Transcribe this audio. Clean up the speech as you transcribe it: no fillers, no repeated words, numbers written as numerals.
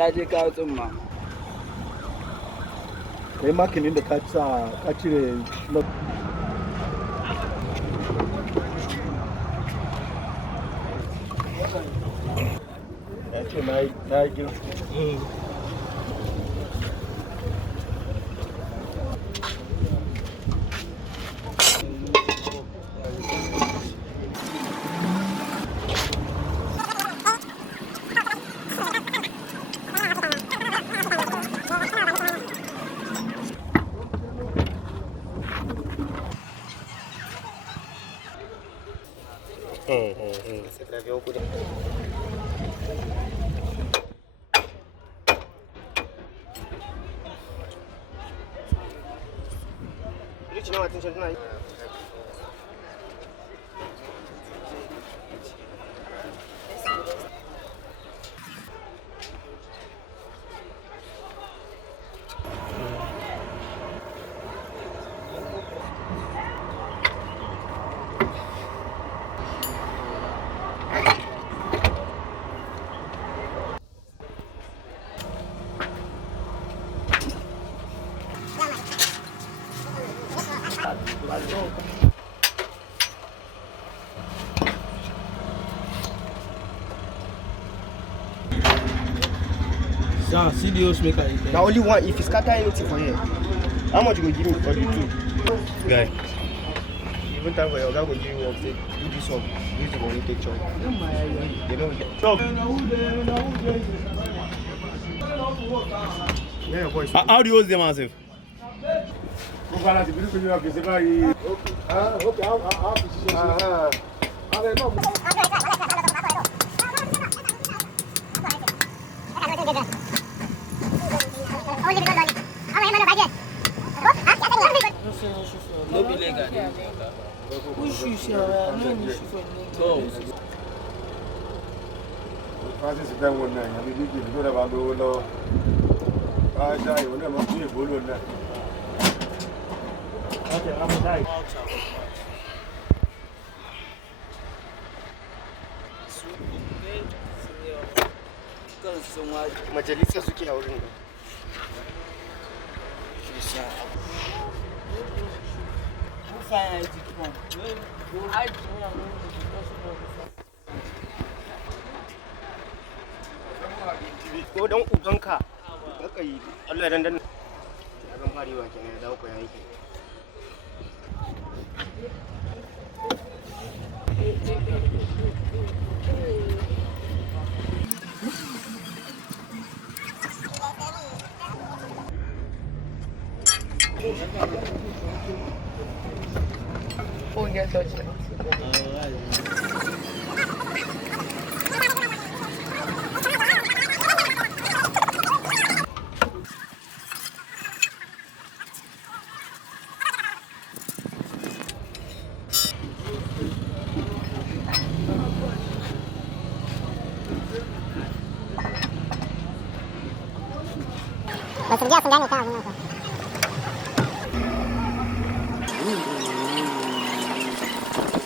ya je kawo tsumma. Kai makinin da ka cire ya ce na yi girki. Se trave o culo. Rich, no attention tonight. Sir, see the host maker. Now only one. If you scatter anything for here, how much you go give me for the two? Guy. Even time for your guy will give you work. Say, do this one. Use the money take chop. They don't get chop. Yeah, boys. How do you use them, Asif? No be legal. Which you say, no issue for Go. Francis bẹ́ẹ̀ wọ náà àbí bíbí ìlú tó dábàá lówó lọ́wọ́ káàdá ìwọ náà máa fún èbó lónìí náà. Majalisa suke a wurin nan. Ko dan ubanka haka yi Allah ya dandan ya zan farewa kenan ya dawo ko yayi ke phone get touch. Mas dia sendiri kan